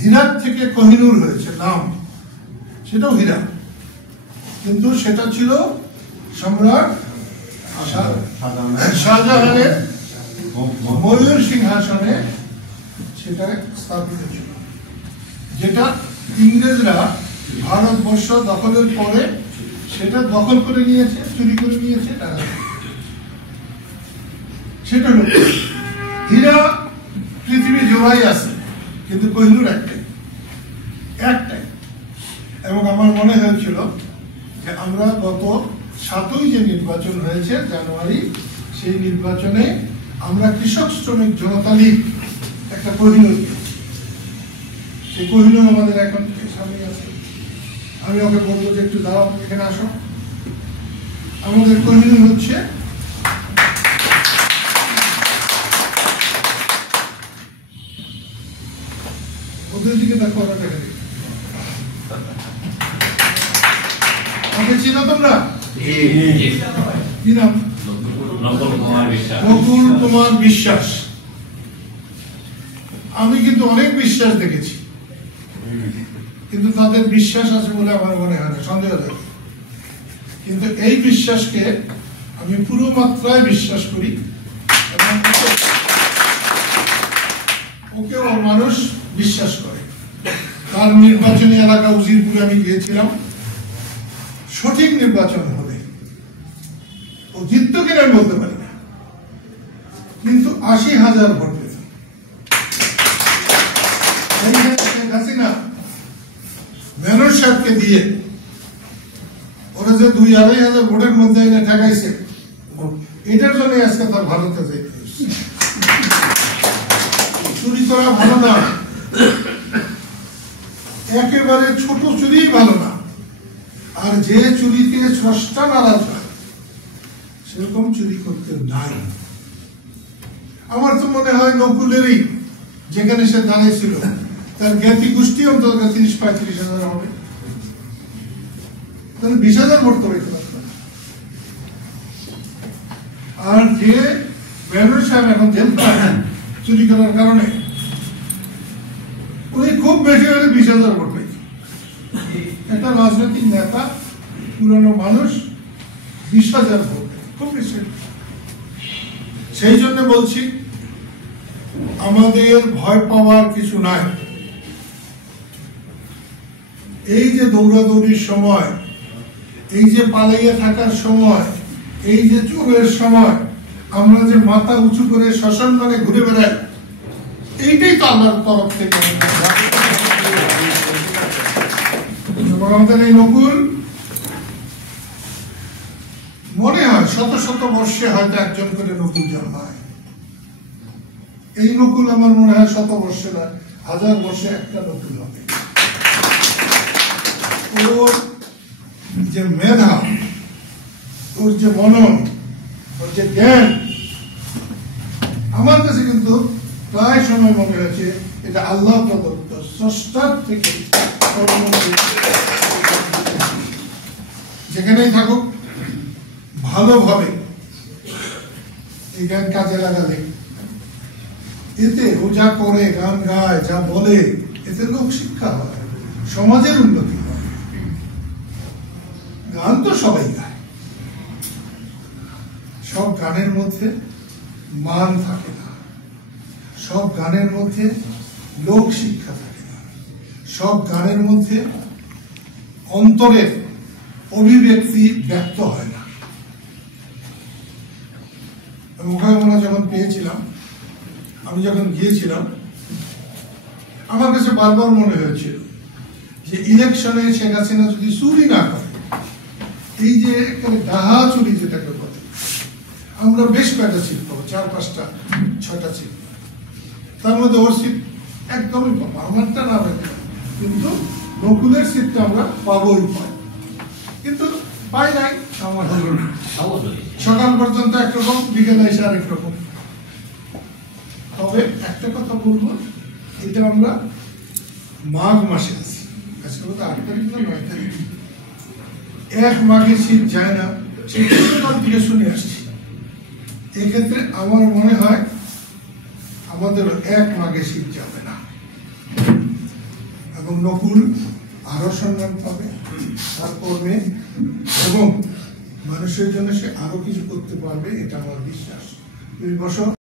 হীরার থেকে কোহিনূর হয়েছে নাম, সেটাও হীরা, কিন্তু সেটা ছিল সম্রাট শাহজাহানের ময়ূর সিংহাসনে সেটা স্থাপিত ছিল, যেটা ইংরেজরা ভারতবর্ষ দখলের পরে সেটা দখল করে নিয়েছে, চুরি করে নিয়েছে। সেটা হল হীরা পৃথিবী জোড়াই আছে, কিন্তু কোহিনূর একটাই। এবং আমার মনে হয়েছিল যে আমরা গত 7ই যে নির্বাচন হয়েছে জানুয়ারি, সেই নির্বাচনে আমরা কৃষক শ্রমিক জনতা লীগ একটা কোহিনূর, সেই কোহিনূর আমাদের এখন সামনে আছে। আমি ওকে বলবো যে একটু দাঁড়াও, এখানে আসো। আমাদের কোহিনূর হচ্ছে ওদের দিকে দেখো, ওরা দেখে দিই। আমাকে চিনো তোমরা? কি নাম? নকুল কুমার বিশ্বাস। আমি কিন্তু অনেক বিশ্বাস দেখেছি, কিন্তু তাদের বিশ্বাস আছে বলে আমার মনে হয় না, সন্দেহ থাকে। কিন্তু এই বিশ্বাসকে আমি পুরো মাত্রায় বিশ্বাস করি, এবং ওকেও মানুষ বিশ্বাস করে। তার নির্বাচনী এলাকা উজিরপুরে আমি গিয়েছিলাম, সঠিক নির্বাচন হবে, ও জিততো কিনা আমি বলতে পারি না, কিন্তু 80,000 ভোট পেত। শেখ হাসিনা মেনন সাহেবকে দিয়ে ওরা যে 2-2,500 ভোটের মধ্যে এনে ঠেকাইছে, এটার জন্য আজকে তার ভারতে যাইতে হচ্ছে। চুরি করা ভালো না, একেবারে ছোট চুরি ভালো না, আর যে চুরিতে স্রষ্টা নারাজ হয় সেরকম চুরি করতে নাই। আমার তো মনে হয় নকুলেরই যেখানে সে দাঁড়িয়েছিল তার জ্ঞাতি গোষ্ঠী অন্তত 30-35,000 হবে, তাহলে 20,000 ভোট তো হইতে পারত। আর যে মেয়র সাহেব এখন জেল চুরি করার কারণে, উনি খুব বেশি হলে 20,000 ভোট পেয়েছে। একটা রাজনৈতিক নেতা, পুরনো মানুষ, 20,000 ভোট খুব বেশি। সেই জন্য বলছি আমাদের ভয় পাওয়ার কিছু নাই। এই যে দৌড়াদৌড়ির সময়, এই যে পালিয়ে থাকার সময়, এই যে চোরের সময়, আমরা যে মাথা উঁচু করে শ্মশানঘরে ঘুরে বেড়াই, এইটাই তো আল্লাহর তরফ থেকে। আমাদের এই নকুল মনে হয় শত শত বর্ষে হয়তো একজন করে নকুল জন্মায়। এই নকুল আমার মনে হয় 100 বর্ষে না, 1000 বর্ষে একটা নকুল হবে। ওর যে মেধা, ওর যে মনন, ওর যে জ্ঞান, আমার কাছে কিন্তু প্রায় সময় মনে হয়েছে এটা আল্লাহ প্রদত্ত, স্রষ্টার থেকে। যেখানেই থাকুক ভালোভাবে এই জ্ঞান কাজে লাগালে, এতে ও যা করে, গান গায়, যা বলে, এতে লোক শিক্ষা হয়, সমাজের উন্নতি হয়। গান তো সবাই গায়, সব গানের মধ্যে মান থাকে না, সব গানের মধ্যে লোক শিক্ষা থাকে না, সব গানের মধ্যে অন্তরের অভিব্যক্তি ব্যক্ত হয় না। মোকাবেলা যখন পেয়েছিলাম, আমি যখন গিয়েছিলাম, আমার কাছে বারবার মনে হয়েছিল যে ইলেকশনে শেখ হাসিনা যদি চুরি না করে, এই যে ডাহা চুরি যেটাকে বলে, আমরা বেশ কয়েকটা সিট পাবো, 4-5টা 6টা সিট, তার মধ্যে ওর সিট একদমই পাবো, আমারটা না পাবো, কিন্তু নকুলের সিটটা আমরা পাবোই পাই, কিন্তু পাই নাই। আমার হলো না, সকাল পর্যন্ত একরকম, বিকেলে এসে আরেক রকম। তবে একটা কথা বলবো, এটা আমরা মাঘ মাসে আছি, আজকে বলতে 8 তারিখ না 9 তারিখ, 1 মাঘে শীত যায় না, সেই দিকে শুনে আসছি। এক্ষেত্রে আমার মনে হয় আমাদের 1 মাঘে শীত যাবে না। এবং নকুল আরো সম্মান পাবে তার কর্মে, এবং মানুষের জন্য সে আরো কিছু করতে পারবে, এটা আমার বিশ্বাস। তুমি বসো।